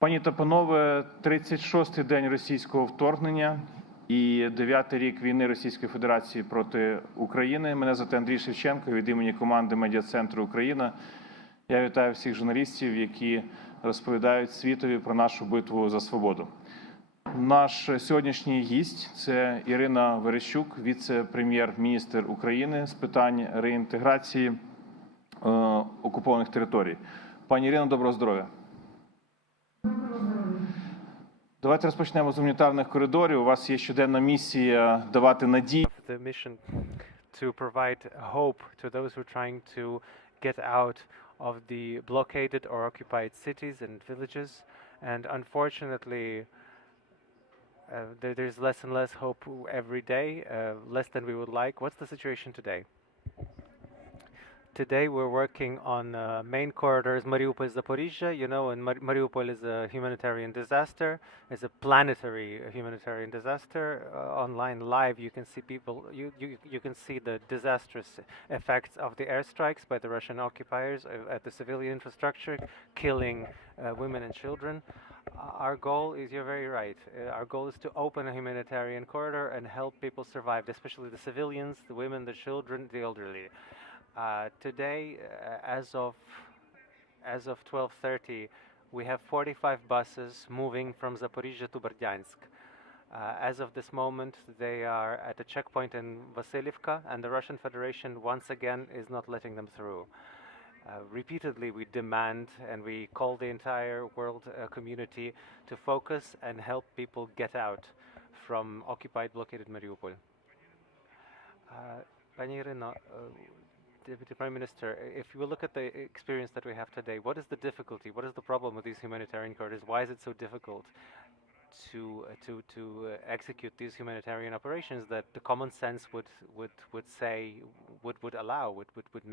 Пані та панове, 36-й день російського вторгнення і 9-й рік війни Російської Федерації проти України. Мене звати Андрій Шевченко, від імені команди Медіа-центру Україна. Я вітаю всіх журналістів, які розповідають світові про нашу битву за свободу. Наш сьогоднішній гість – це Ірина Верещук, віце-прем'єр-міністр України з питань реінтеграції окупованих територій. Пані Ірино, доброго здоров'я. Давайте розпочнемо з гуманітарних коридорів. У вас є щоденна місія давати надію. The mission to provide hope to those who are trying to get out of the blockaded or occupied cities and villages. And unfortunately, there's less and less hope every day, less than we would like. What's the situation today? Today we're working on main corridors Mariupol-Zaporizhzhia. You know, and Mariupol is a humanitarian disaster. It's a planetary humanitarian disaster. Online live, you can see people. You can see the disastrous effects of the airstrikes by the Russian occupiers at the civilian infrastructure, killing women and children. Our goal is, you're very right. Our goal is to open a humanitarian corridor and help people survive, especially the civilians, the women, the children, the elderly. Today, as of 12:30, we have 45 buses moving from Zaporizhzhia to Berdyansk. As of this moment, they are at a checkpoint in Vasilivka, and the Russian Federation once again is not letting them through. Repeatedly, we demand and we call the entire world community to focus and help people get out from occupied, blockaded Mariupol. Pani Iryna, Deputy Prime Minister, if you look at the experience that we have today, what is the difficulty? What is the problem with these humanitarian corridors? Why is it so difficult to execute these humanitarian operations that the common sense would say would allow, would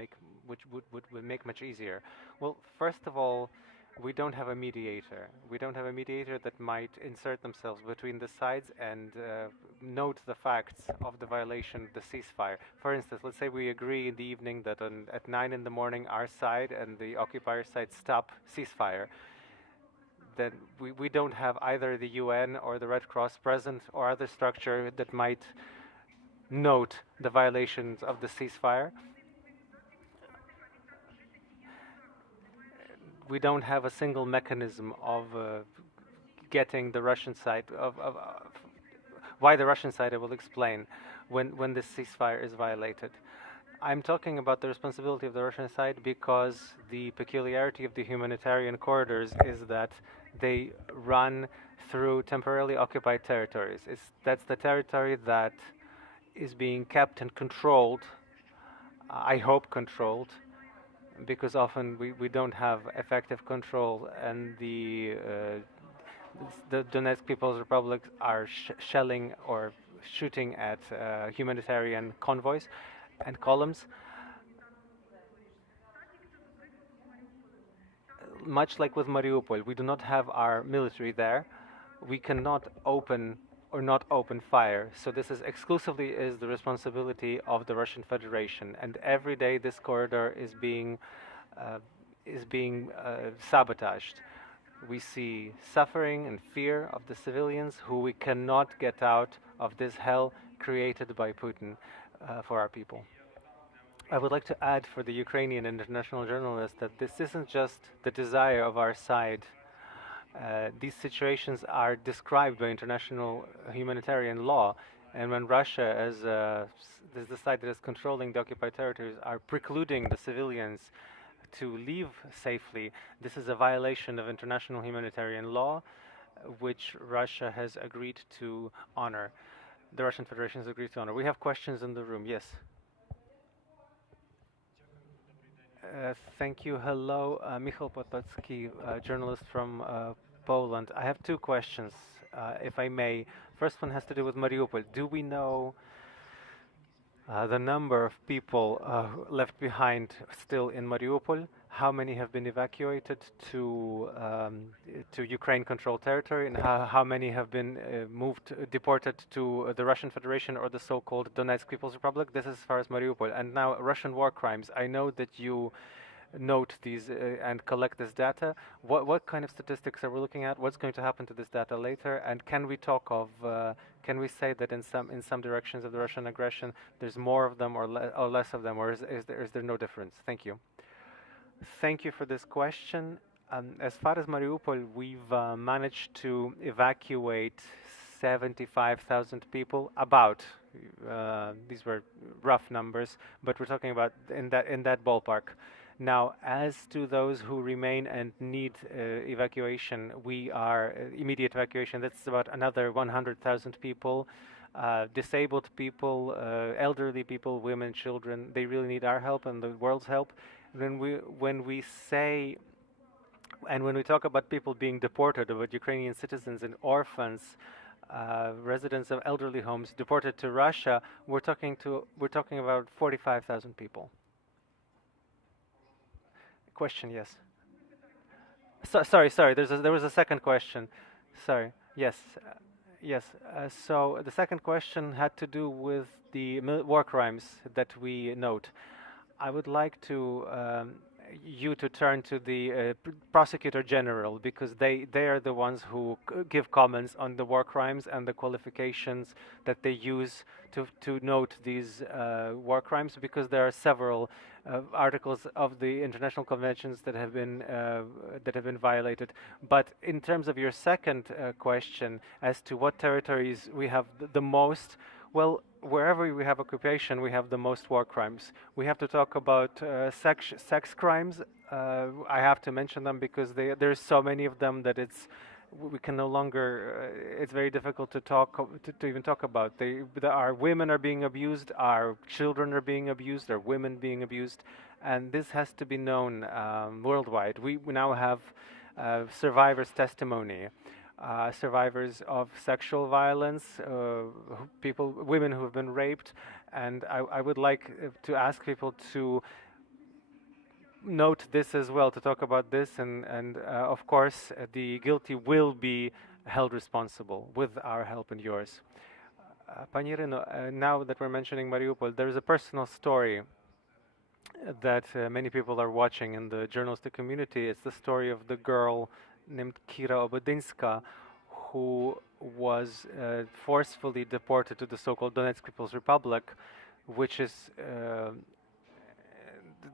make much easier? Well, first of all, we don't have a mediator. We don't have a mediator that might insert themselves between the sides and note the facts of the violation of the ceasefire. For instance, let's say we agree in the evening that at 9 in the morning our side and the occupier side stop ceasefire. Then we don't have either the UN or the Red Cross present or other structure that might note the violations of the ceasefire. We don't have a single mechanism of getting the Russian side of why the Russian side, I will explain, when this ceasefire is violated. I'm talking about the responsibility of the Russian side because the peculiarity of the humanitarian corridors is that they run through temporarily occupied territories. That's the territory that is being kept and controlled, I hope controlled, because often we don't have effective control, and the Donetsk People's Republic are shelling or shooting at humanitarian convoys and columns. Much like with Mariupol, we do not have our military there. We cannot open or not open fire. So this is exclusively the responsibility of the Russian Federation. And every day this corridor is being sabotaged. We see suffering and fear of the civilians who we cannot get out of this hell created by Putin for our people. I would like to add for the Ukrainian and international journalists that this isn't just the desire of our side. These situations are described by international humanitarian law, and when Russia, as the side that is controlling the occupied territories, are precluding the civilians to leave safely, this is a violation of international humanitarian law, which Russia has agreed to honor. The Russian Federation has agreed to honor. We have questions in the room. Yes. Thank you. Hello, Michal Potocki, journalist from Poland. I have two questions, if I may. First one has to do with Mariupol. Do we know the number of people left behind still in Mariupol? How many have been evacuated to Ukraine-controlled territory, and how many have been deported to the Russian Federation or the so-called Donetsk People's Republic? This is as far as Mariupol. And now Russian war crimes. I know that you note these and collect this data. What kind of statistics are we looking at? What's going to happen to this data later? And can we talk of can we say that in some directions of the Russian aggression there's more of them or less of them, or is there no difference? Thank you. Thank you for this question. As far as Mariupol, we've managed to evacuate 75,000 people. About these were rough numbers, but we're talking about in that ballpark. Now, as to those who remain and need evacuation, we are immediate evacuation. That's about another 100,000 people. Disabled people, elderly people, women, children. They really need our help and the world's help. When we say and when we talk about people being deported, about Ukrainian citizens and orphans, residents of elderly homes deported to Russia, we're talking about 45,000 people. Question, yes. Sorry. There was a second question. Sorry. Yes. Yes. So the second question had to do with the war crimes that we note. I would like to you to turn to the prosecutor general, because they are the ones who give comments on the war crimes and the qualifications that they use to note these war crimes, because there are several articles of the international conventions that have been violated. But in terms of your second question as to what territories we have the most, well, wherever we have occupation, we have the most war crimes. We have to talk about sex crimes. I have to mention them because there's so many of them that we can no longer. It's very difficult to even talk about. Our women are being abused, our children are being abused, our women being abused, and this has to be known worldwide. We now have survivors' testimony. Survivors of sexual violence, women who have been raped, and I would like to ask people to note this as well, to talk about this, and of course the guilty will be held responsible with our help and yours. Pani Iryno, now that we're mentioning Mariupol, there is a personal story that many people are watching in the journalistic community. It's the story of the girl named Kira Obodynska, who was forcefully deported to the so-called Donetsk People's Republic, which is,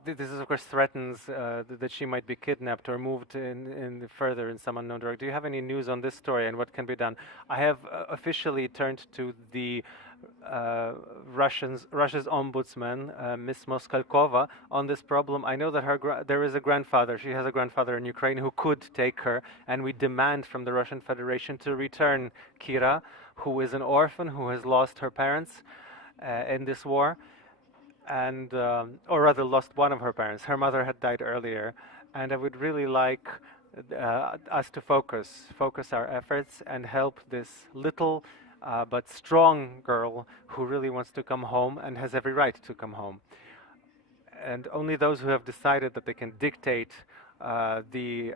this is of course threatens that she might be kidnapped or moved further in some unknown direction. Do you have any news on this story and what can be done? I have officially turned to the Russia's ombudsman, Ms. Moskalkova, on this problem. I know that there is a grandfather. She has a grandfather in Ukraine who could take her, and we demand from the Russian Federation to return Kira, who is an orphan who has lost her parents in this war, and or rather lost one of her parents. Her mother had died earlier, and I would really like us to focus our efforts and help this little but strong girl who really wants to come home and has every right to come home. And only those who have decided that they can dictate the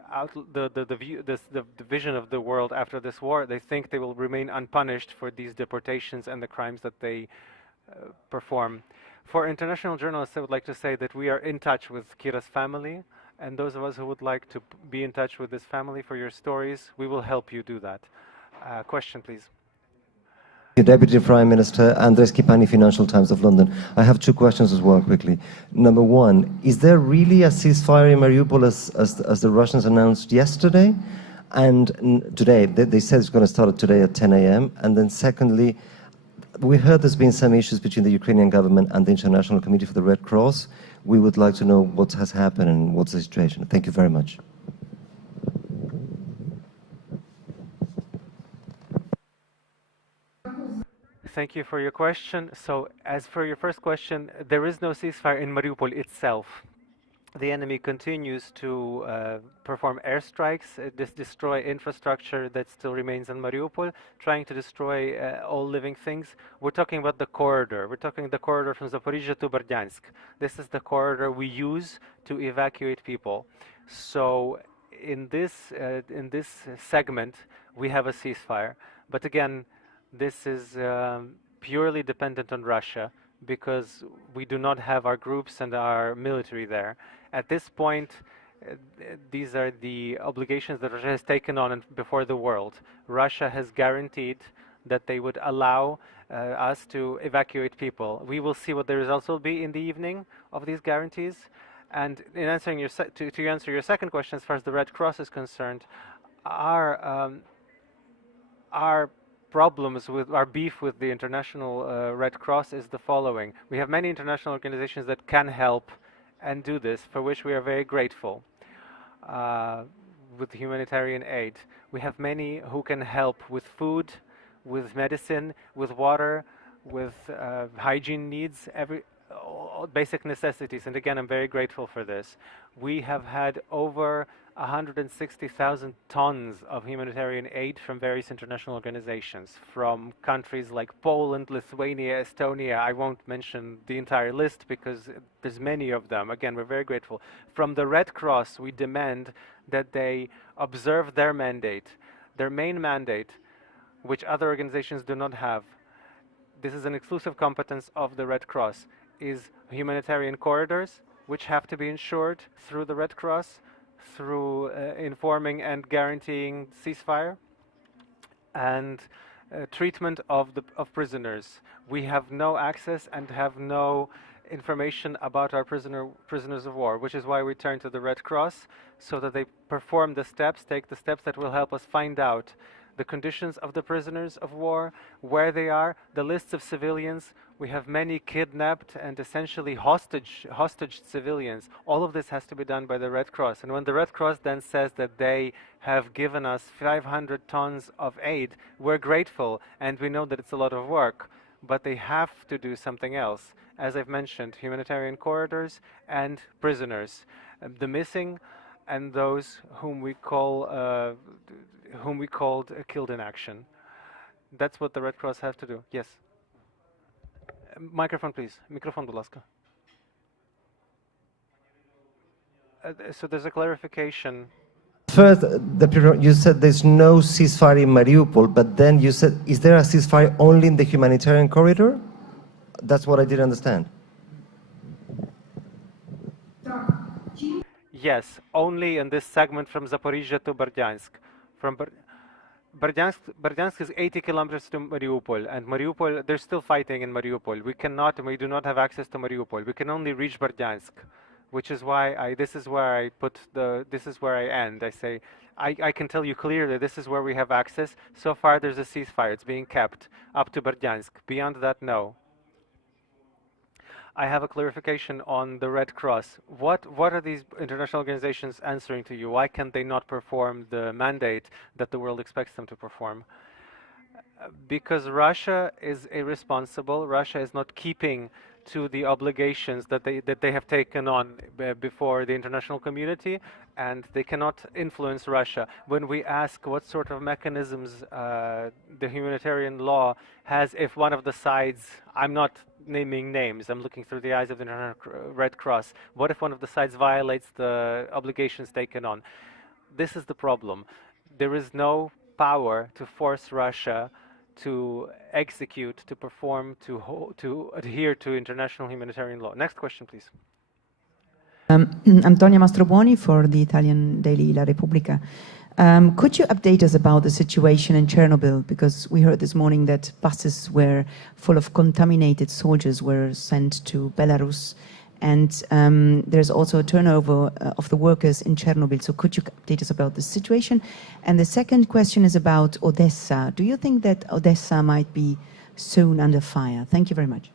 vision of the world after this war, they think they will remain unpunished for these deportations and the crimes that they perform. For international journalists, I would like to say that we are in touch with Kira's family, and those of us who would like to be in touch with this family for your stories, we will help you do that. Question, please. Deputy Prime Minister Andres Kipani, Financial Times of London. I have two questions as well, quickly. Number one, is there really a ceasefire in Mariupol as the Russians announced yesterday? And today, they said it's going to start today at 10 a.m. And then secondly, we heard there's been some issues between the Ukrainian government and the International Committee for the Red Cross. We would like to know what has happened and what's the situation. Thank you very much. Thank you for your question. So, as for your first question, there is no ceasefire in Mariupol itself. The enemy continues to perform airstrikes, destroy infrastructure that still remains in Mariupol, trying to destroy all living things. We're talking about the corridor. We're talking the corridor from Zaporizhzhia to Berdyansk. This is the corridor we use to evacuate people. So, in this segment, we have a ceasefire. But again, this is purely dependent on Russia, because we do not have our groups and our military there. At this point, these are the obligations that Russia has taken on before the world. Russia has guaranteed that they would allow us to evacuate people. We will see what the results will be in the evening of these guarantees. And in answering to answer your second question, as far as the Red Cross is concerned, our problems with our beef with the International Red Cross is the following. We have many international organizations that can help and do this, for which we are very grateful with humanitarian aid. We have many who can help with food, with medicine, with water, with hygiene needs, all basic necessities. And again, I'm very grateful for this. We have had over 160,000 tons of humanitarian aid from various international organizations, from countries like Poland, Lithuania, Estonia. I won't mention the entire list because there's many of them. Again, we're very grateful. From the Red Cross, we demand that they observe their mandate, their main mandate, which other organizations do not have. This is an exclusive competence of the Red Cross, is humanitarian corridors, which have to be ensured through the Red Cross, through informing and guaranteeing ceasefire, and treatment of prisoners. We have no access and have no information about our prisoners of war, which is why we turn to the Red Cross, so that they perform the steps, take the steps that will help us find out the conditions of the prisoners of war, where they are, the lists of civilians. We have many kidnapped and essentially hostage civilians. All of this has to be done by the Red Cross. And when the Red Cross then says that they have given us 500 tons of aid, we're grateful, and we know that it's a lot of work, but they have to do something else. As I've mentioned, humanitarian corridors and prisoners, the missing and those whom we called killed in action. That's what the Red Cross has to do. Yes. Microphone, please. Microphone, будь ласка. So there's a clarification. First, you said there's no ceasefire in Mariupol, but then you said, is there a ceasefire only in the humanitarian corridor? That's what I didn't understand. Yes, only in this segment from Zaporizhzhia to Berdyansk. From Berdyansk is 80 kilometers to Mariupol, and Mariupol, they're still fighting in Mariupol. We cannot, and we do not have access to Mariupol. We can only reach Berdyansk, which is why this is where I end. I say, I can tell you clearly, this is where we have access. So far, there's a ceasefire. It's being kept up to Berdyansk. Beyond that, no. I have a clarification on the Red Cross. What are these international organizations answering to you? Why can they not perform the mandate that the world expects them to perform? Because Russia is irresponsible. Russia is not keeping to the obligations that they have taken on before the international community, and they cannot influence Russia. When we ask what sort of mechanisms the humanitarian law has, if one of the sides, I'm not naming names, I'm looking through the eyes of the International Red Cross, what if one of the sides violates the obligations taken on? This is the problem. There is no power to force Russia to execute, to perform, to adhere to international humanitarian law. Next question, please. Antonia Mastrobuoni for the Italian daily La Repubblica. Could you update us about the situation in Chernobyl? Because we heard this morning that buses were full of contaminated soldiers were sent to Belarus, and there's also a turnover of the workers in Chernobyl. So could you update us about the situation? And the second question is about Odessa. Do you think that Odessa might be soon under fire? Thank you very much.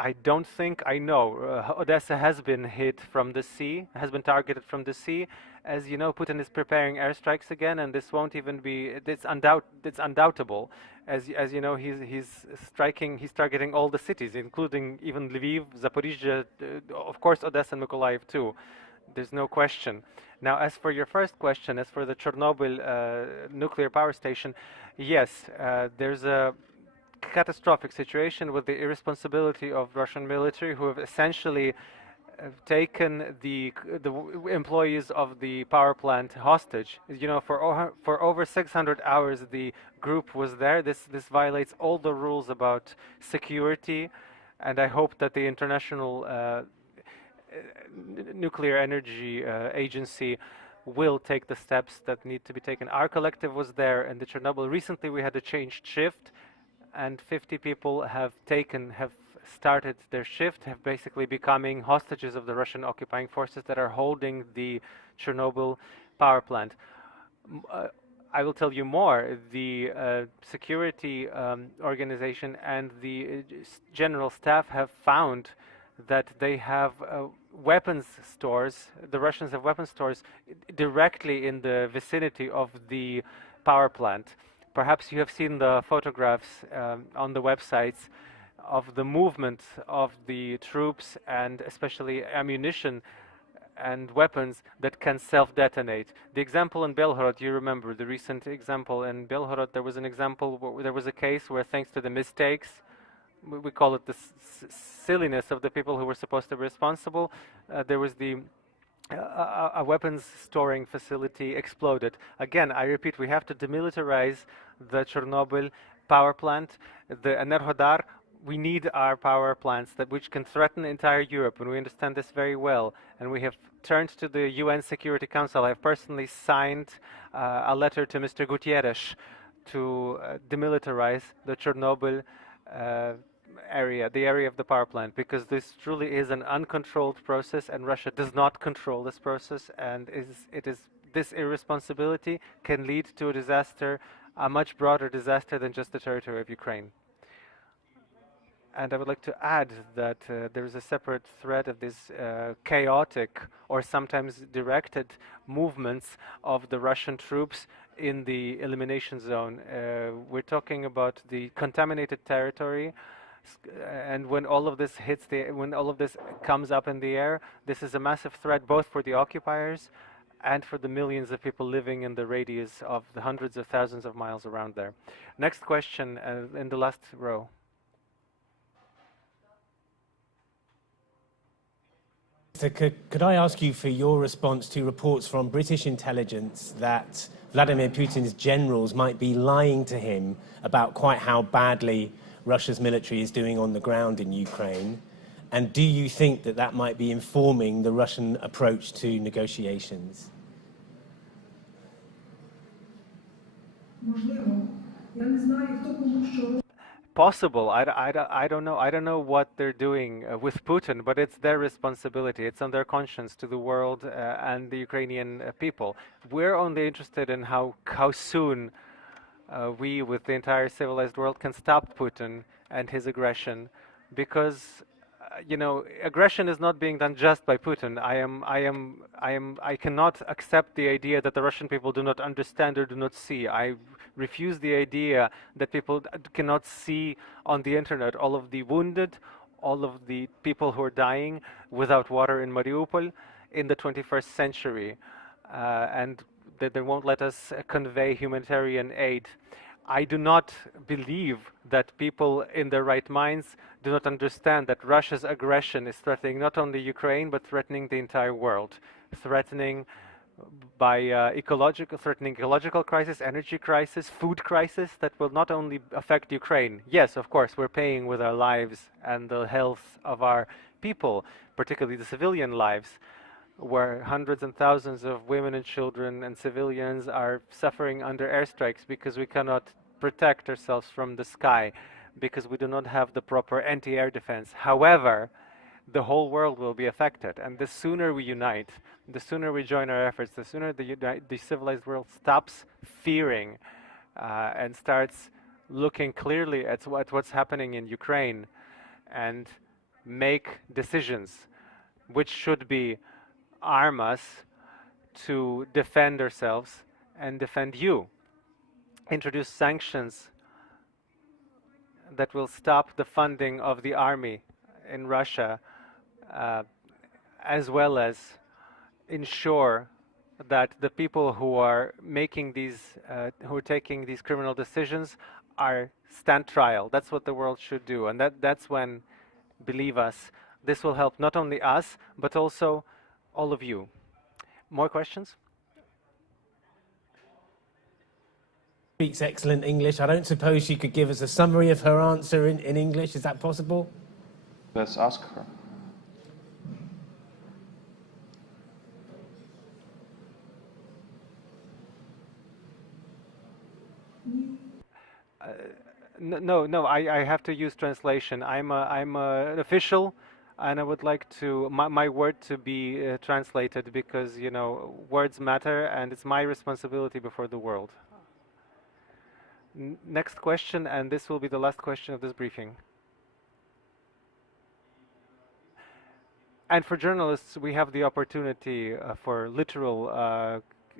I don't think I know. Odessa has been hit from the sea, has been targeted from the sea. As you know, Putin is preparing airstrikes again, and this won't even be, it's undoubtable. As you know, he's targeting all the cities, including even Lviv, Zaporizhzhia, of course Odessa and Mykolaiv too. There's no question. Now, as for your first question, as for the Chernobyl nuclear power station, yes, there's a catastrophic situation with the irresponsibility of Russian military, who have essentially taken the employees of the power plant hostage. You know, for over 600 hours, the group was there. This violates all the rules about security, and I hope that the International Nuclear Energy Agency will take the steps that need to be taken. Our collective was there in the Chernobyl. Recently, we had a changed shift, and 50 people have started their shift, have basically becoming hostages of the Russian occupying forces that are holding the Chernobyl power plant. I will tell you more. The security organization and the general staff have found that they have weapons stores, the Russians have weapons stores directly in the vicinity of the power plant. Perhaps you have seen the photographs on the websites of the movement of the troops and especially ammunition and weapons that can self-detonate. The example in Belgorod, you remember the recent example in Belgorod, there was an example where there was a case where, thanks to the mistakes, we call it the silliness of the people who were supposed to be responsible, there was a weapons storing facility exploded. Again, I repeat, we have to demilitarize the Chernobyl power plant. The Enerhodar, we need our power plants which can threaten entire Europe, and we understand this very well. And we have turned to the UN Security Council. I have personally signed a letter to Mr. Gutierrez to demilitarize the Chernobyl area, the area of the power plant, because this truly is an uncontrolled process, and Russia does not control this process, and this irresponsibility can lead to a disaster, a much broader disaster than just the territory of Ukraine. And I would like to add that there is a separate thread of this chaotic or sometimes directed movements of the Russian troops in the elimination zone. We're talking about the contaminated territory, and when all of this when all of this comes up in the air, this is a massive threat both for the occupiers and for the millions of people living in the radius of the hundreds of thousands of miles around there. Next question in the last row. So could I ask you for your response to reports from British intelligence that Vladimir Putin's generals might be lying to him about quite how badly Russia's military is doing on the ground in Ukraine? And do you think that that might be informing the Russian approach to negotiations? Possible. I don't know. I don't know what they're doing with Putin, but it's their responsibility. It's on their conscience to the world and the Ukrainian people. We're only interested in how soon we, with the entire civilized world, can stop Putin and his aggression, because you know, aggression is not being done just by Putin. I cannot accept the idea that the Russian people do not understand or do not see. I refuse the idea that people cannot see on the internet all of the wounded, all of the people who are dying without water in Mariupol in the 21st century, and that they won't let us convey humanitarian aid. I do not believe that people in their right minds do not understand that Russia's aggression is threatening not only Ukraine, but threatening the entire world, threatening ecological crisis, energy crisis, food crisis that will not only affect Ukraine. Yes, of course, we're paying with our lives and the health of our people, particularly the civilian lives, where hundreds and thousands of women and children and civilians are suffering under airstrikes because we cannot protect ourselves from the sky, because we do not have the proper anti-air defense. However, the whole world will be affected, and the sooner we unite, the sooner we join our efforts, the sooner the civilized world stops fearing and starts looking clearly at what's happening in Ukraine and make decisions which should be arm us to defend ourselves and defend you. Introduce sanctions that will stop the funding of the army in Russia, as well as ensure that the people who are making these, who are taking these criminal decisions stand trial. That's what the world should do, and that's when, believe us, This will help not only us, but also all of you. More questions? Speaks excellent English. I don't suppose she could give us a summary of her answer in English. Is that possible? Let's ask her. No, I have to use translation. I'm an official, and I would like to my word to be translated, because, you know, words matter, and it's my responsibility before the world. Next question, and this will be the last question of this briefing. And for journalists, we have the opportunity for literal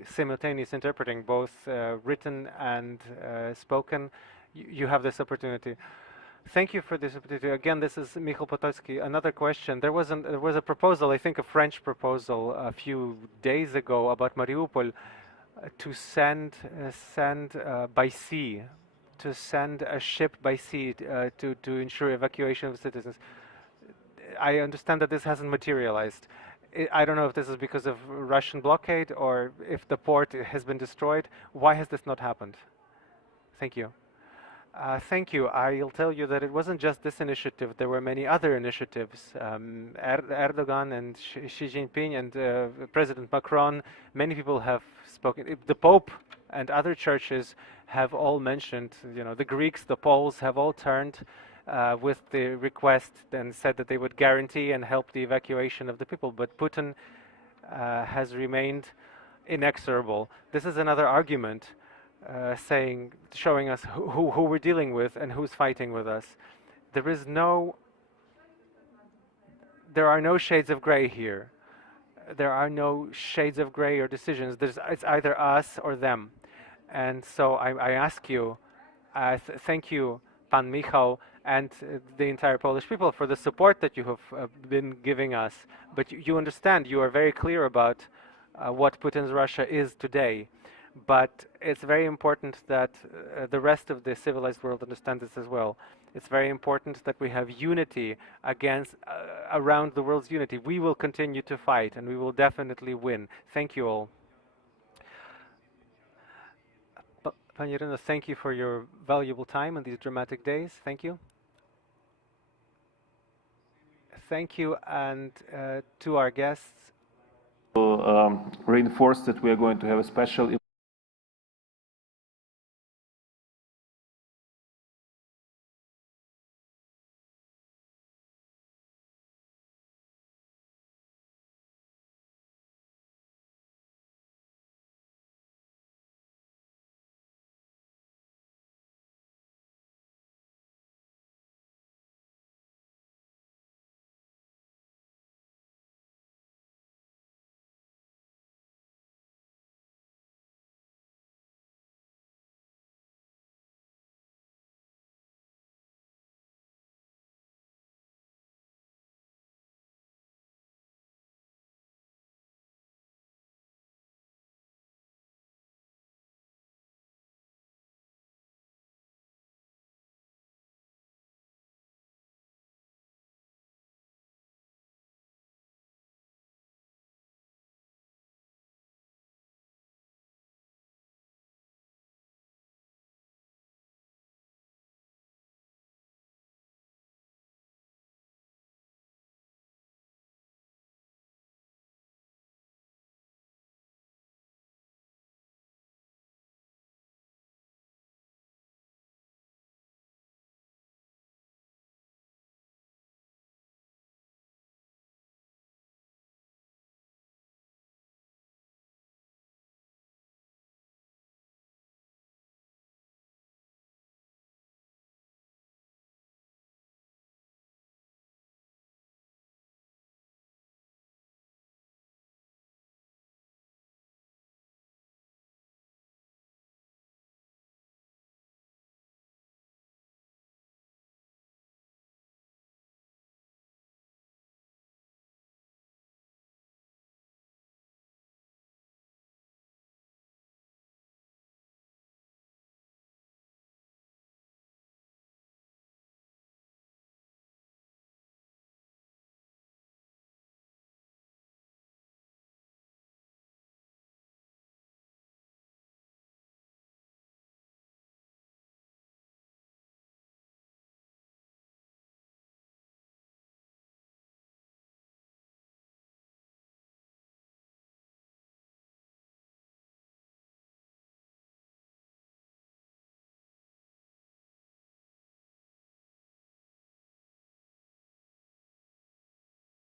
simultaneous interpreting, both written and spoken. You have this opportunity. Thank you for this opportunity. Again, this is Michal Potocki. Another question. There was a proposal, I think a French proposal, a few days ago about Mariupol to send by sea, to send a ship by sea to ensure evacuation of citizens. I understand that this hasn't materialized. I don't know if this is because of Russian blockade or if the port has been destroyed. Why has this not happened? Thank you. Thank you. I'll tell you that it wasn't just this initiative. There were many other initiatives. Erdogan and Xi Jinping and President Macron, many people have spoken. The Pope and other churches have all mentioned, you know, the Greeks, the Poles have all turned with the request and said that they would guarantee and help the evacuation of the people. But Putin has remained inexorable. This is another argument showing us who we're dealing with and who's fighting with us. There are no shades of gray here. There are no shades of gray or decisions. It's either us or them. And so I ask you, thank you, Pan Michał, and the entire Polish people for the support that you have been giving us. But you understand, you are very clear about what Putin's Russia is today. But it's very important that the rest of the civilized world understand this as well. It's very important that we have unity around the world's unity. We will continue to fight, and we will definitely win. Thank you all. Pani Iryna, thank you for your valuable time in these dramatic days. Thank you. Thank you, and to our guests. Reinforce that we are going to have a special